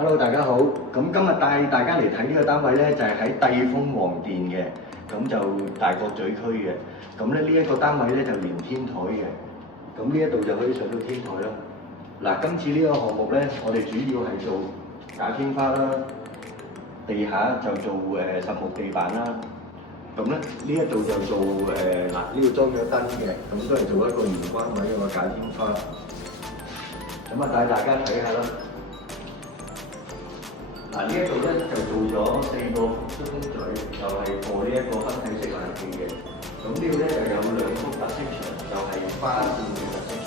Hello，大家好。咁今日帶大家嚟睇呢個單位咧，就係喺帝豐黃殿嘅，咁就大角咀區嘅。咁咧呢一個單位咧就連天台嘅，咁呢一度就可以上到天台啦。嗱，今次呢個項目咧，我哋主要係做假天花啦，地下就做實木地板啦。咁咧呢一度就做呢度裝咗燈嘅，咁都係做一個玄關位一個假天花。咁啊帶大家睇下啦。嗱，呢一度咧就做咗4個風嘴，就係播呢一個分體式冷氣嘅。咁呢度咧就有2幅特色牆，就係花線嘅特色牆。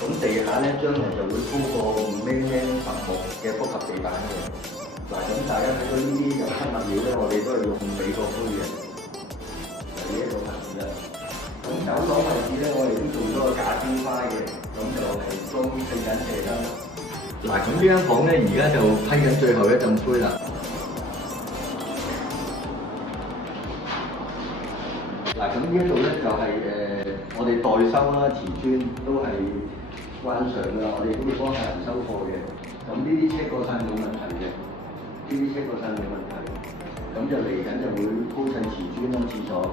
咁地下咧將來就會鋪個5mm實木嘅複合地板嘅。嗱，咁大家睇到呢啲油漆物料咧，我哋都係用美國灰嘅，就呢一個牌子啦。咁走廊位置咧，我哋都做咗個假天花嘅，咁就係裝4盞斜燈。嗱，咁呢間房咧，而家就批緊最後一陣灰啦。嗱，咁呢一度咧就係我哋代收啦，瓷磚都係關上㗎啦，我哋都會幫客人收貨嘅。咁呢啲車過晒冇問題嘅，呢啲車過晒冇問題。咁就嚟緊就會鋪上瓷磚啦，廁所。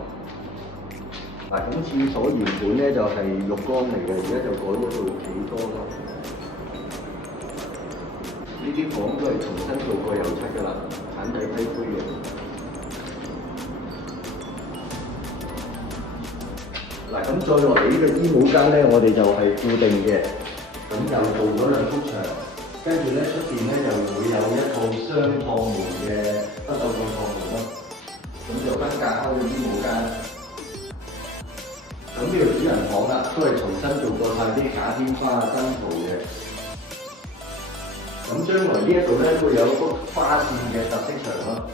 嗱，咁廁所原本咧就係浴缸嚟嘅，而家就改咗做企缸啦。呢啲房都係重新做過油漆㗎啦，產底批灰嘅。嗱，咁再落嚟呢個衣帽間咧，我哋就係固定嘅，咁又做咗2幅牆，跟住咧出邊咧就會有一套雙趟門嘅不鏽鋼趟門咯，咁就分隔開嘅衣帽間。咁呢度主人房啦，都係重新做過晒啲假天花燈槽嘅。咁將來呢一度咧都會有一幅花線嘅特色牆咯。